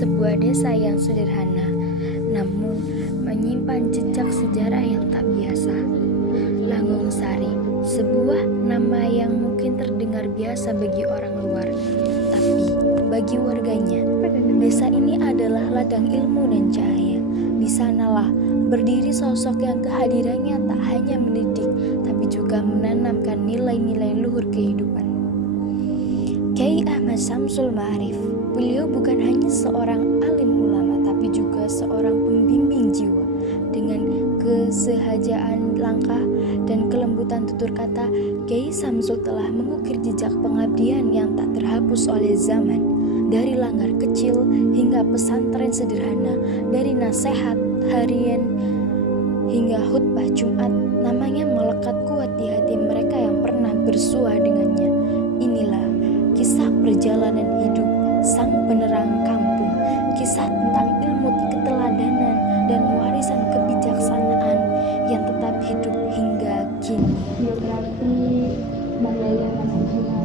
sebuah desa yang sederhana, namun menyimpan jejak sejarah yang tak biasa. Langgong Sari, sebuah nama yang mungkin terdengar biasa bagi orang luar, tapi bagi warganya, desa ini adalah ladang ilmu dan cahaya. Di sanalah berdiri sosok yang kehadirannya tak hanya mendidik, tapi juga menanamkan nilai-nilai luhur kehidupan. Kyai Ahmad Syamsul Ma'arif, beliau bukan hanya seorang alim ulama, tapi juga seorang pembimbing jiwa. Dengan kesehajaan langkah dan kelembutan tutur kata, Kyai Syamsul telah mengukir jejak pengabdian yang tak terhapus oleh zaman. Dari langgar kecil hingga pesantren sederhana, dari nasihat harian hingga khutbah Jumat, namanya melekat kuat di hati mereka yang pernah bersua dengannya. Inilah kisah perjalanan hidup sang penerang kampung, kisah tentang ilmu keteladanan dan warisan kebijaksanaan yang tetap hidup hingga kini. Biografi Bang Yaya Masakina.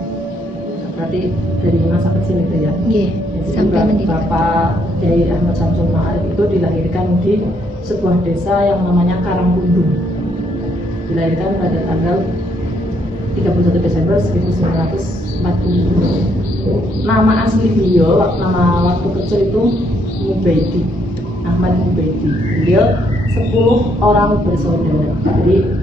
Berarti dari masa kecil itu ya? Iya, sampai mendidik. Bapak Kyai Ahmad Syamsul Ma'arif itu dilahirkan di sebuah desa yang namanya Karangbundung. Dilahirkan pada tanggal 31 Desember 1940. Nama asli beliau, nama waktu kecil itu Mubaidi, Ahmad Mubaidi. Beliau 10 orang bersaudara. Jadi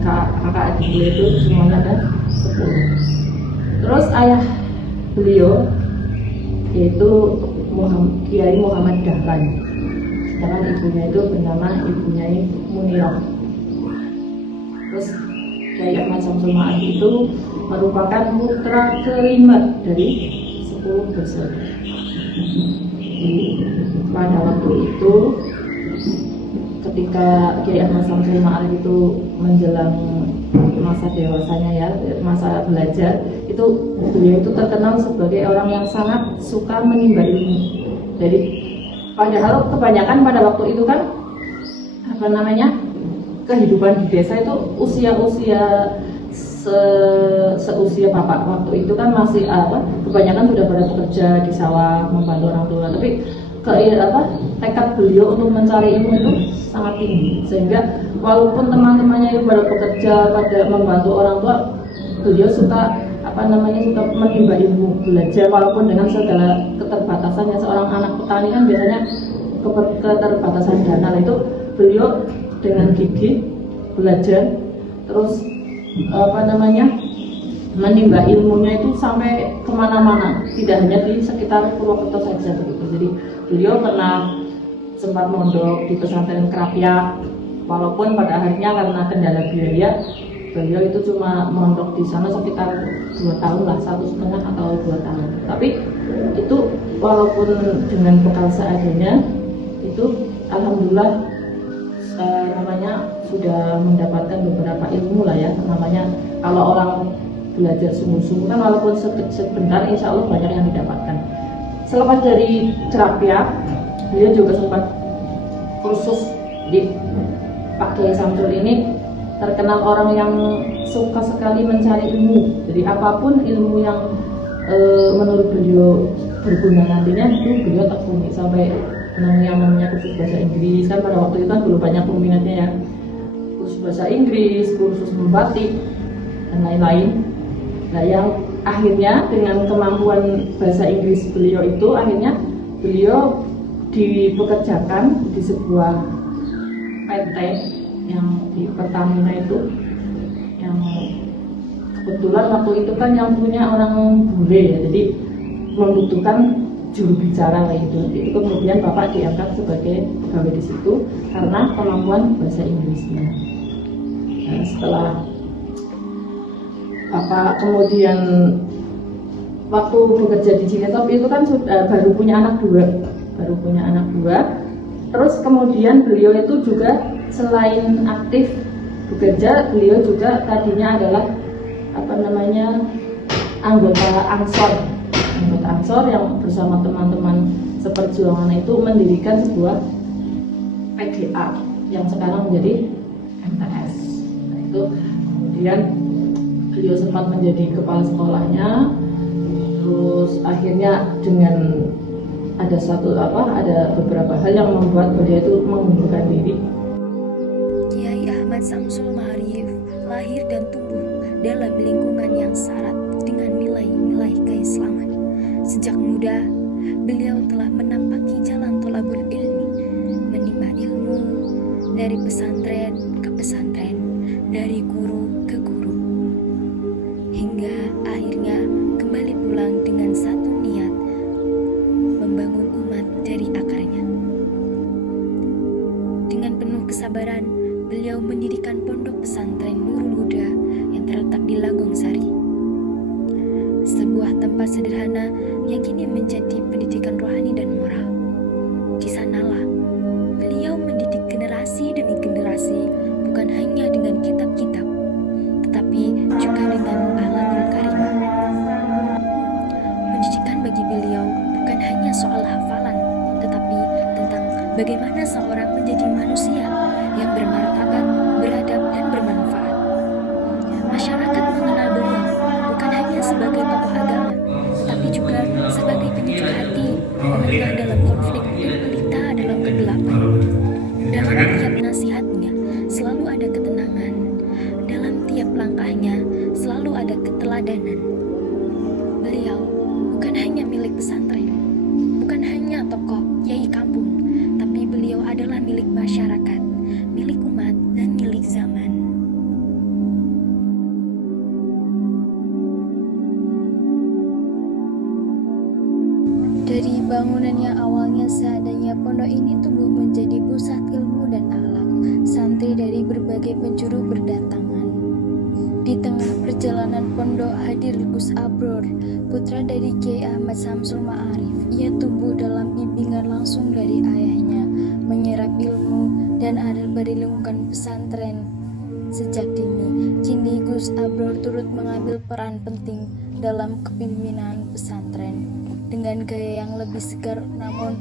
kakak adik beliau itu semuanya ada 10. Terus ayah beliau yaitu Kiai Muhammad Dahlan. Sedangkan ibunya itu bernama Ibu Nyai Munirah. Terus Kyai Ahmad Syamsul Ma'arif itu merupakan putra kelima dari 10 bersaudara. Pada waktu itu, ketika Kyai Ahmad Syamsul Ma'arif itu menjelang masa dewasanya ya, masa belajar, itu beliau itu terkenal sebagai orang yang sangat suka menimba ilmu. Jadi padahal kebanyakan pada waktu itu kan kehidupan di desa itu usia-usia seusia bapak waktu itu kan masih kebanyakan sudah pada bekerja di sawah membantu orang tua, tapi tekad beliau untuk mencari ilmu itu sangat tinggi, sehingga walaupun teman-temannya itu pada bekerja, pada membantu orang tua, beliau suka suka menimba ilmu, belajar walaupun dengan segala keterbatasannya. Seorang anak petani kan biasanya keterbatasan dana, itu beliau dengan gigih belajar, terus menimba ilmunya itu sampai kemana-mana, tidak hanya di sekitar Purwokerto saja begitu. Jadi beliau pernah sempat mondok di pesantren Krapyak, walaupun pada akhirnya karena kendala biaya beliau itu cuma mondok di sana sekitar 2 tahun lah, 1,5 atau 2 tahun. Tapi itu walaupun dengan bekal seadanya, itu alhamdulillah sudah mendapatkan beberapa ilmu lah ya. Namanya kalau orang belajar sungguh-sungguh kan walaupun sebentar, insya Allah banyak yang didapatkan. Selepas dari Krapyak, beliau juga sempat kursus di Pak Kyai Syamsul ini. Terkenal orang yang suka sekali mencari ilmu. Jadi apapun ilmu yang menurut beliau berguna nantinya, itu beliau tekuni. Sampai yang namanya kursus bahasa Inggris, kan pada waktu itu kan belum banyak peminatnya ya. Kursus bahasa Inggris, kursus membatik, dan lain-lain. Nah, yang akhirnya dengan kemampuan bahasa Inggris beliau itu, akhirnya beliau dipekerjakan di sebuah PT yang di Pertamina itu, yang kebetulan waktu itu kan yang punya orang bule ya, jadi membutuhkan juru bicara lah itu. Itu kemudian bapak diangkat sebagai pegawai di situ karena kemampuan bahasa Inggrisnya. Nah, setelah bapak kemudian waktu bekerja di Cinetop itu kan baru punya anak dua. Terus kemudian beliau itu juga selain aktif bekerja, beliau juga tadinya adalah anggota Ansor yang bersama teman-teman seperjuangan itu mendirikan sebuah PGA yang sekarang menjadi MTS. Nah, itu kemudian beliau sempat menjadi kepala sekolahnya, terus akhirnya dengan ada beberapa hal yang membuat beliau itu mengundurkan diri. Kiai Ahmad Samsul Ma'arif lahir dan tumbuh dalam lingkungan yang syarat dengan nilai-nilai keislaman. Sejak muda, beliau telah menampaki jalan thalabul ilmi, menimba ilmu dari pesantren ke pesantren, dari guru ke guru, hingga akhirnya kembali pulang dengan satu niat, membangun umat dari akarnya. Dengan penuh kesabaran, beliau mendirikan pondok pesantren Nurul Huda yang terletak di Langgong Sari, sebuah tempat sederhana yang kini menjadi pendidikan rohani dan moral. Di sanalah beliau mendidik generasi demi generasi, bukan hanya dengan kitab-kitab, tetapi juga dengan akhlakul karimah. Pendidikan bagi beliau bukan hanya soal hafalan, tetapi tentang bagaimana seorang menjadi manusia yang bermartabat, beradab, dan bermanfaat. Masyarakat mengenal beliau bukan hanya sebagai tokoh agama, tetapi juga sebagai penyejuk hati, penengah dalam konflik, dan pelita dalam kegelapan. Dalam tiap nasihatnya selalu ada ketenangan, dalam tiap langkahnya selalu ada keteladanan. Beliau bukan hanya milik pesantren, bukan hanya tokoh kiai kampung, tapi beliau adalah milik masyarakat, milik umat, dan milik zaman. Dari bangunan yang awalnya seadanya, pondok ini tumbuh menjadi pusat ilmu dan akhlak. Santri dari berbagai penjuru berdatangan. Di tengah perjalanan pondok hadir Gus Abror, putra dari Kiai Ahmad Samsul Ma'arif. Ia tumbuh dalam bimbingan langsung dari ayahnya, menyerap ilmu dan ada dari lingkungan pesantren. Sejak dini, kini Gus Abror turut mengambil peran penting dalam kepemimpinan pesantren dengan gaya yang lebih segar namun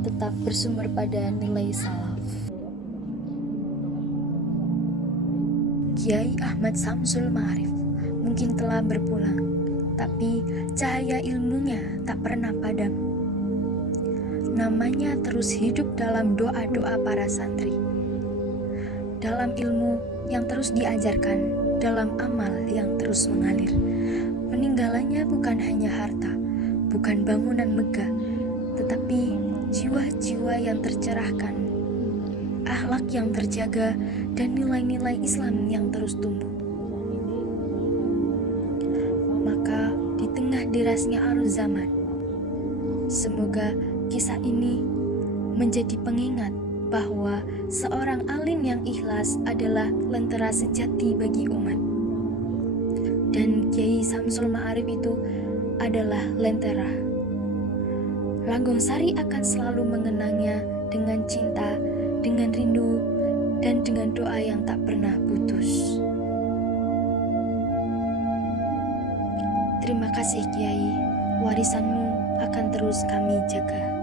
tetap bersumber pada nilai salaf. Kiai Ahmad Samsul Ma'arif mungkin telah berpulang, tapi cahaya ilmunya tak pernah padam. Namanya terus hidup dalam doa-doa para santri, dalam ilmu yang terus diajarkan, dalam amal yang terus mengalir. Peninggalannya bukan hanya harta, bukan bangunan megah, tetapi jiwa-jiwa yang tercerahkan, akhlak yang terjaga, dan nilai-nilai Islam yang terus tumbuh. Maka di tengah derasnya arus zaman, semoga kisah ini menjadi pengingat bahwa seorang alim yang ikhlas adalah lentera sejati bagi umat. Dan Kiai Samsul Ma'arif itu adalah lentera. Langgong Sari akan selalu mengenangnya dengan cinta, dengan rindu, dan dengan doa yang tak pernah putus. Terima kasih Kiai, warisanmu akan terus kami jaga.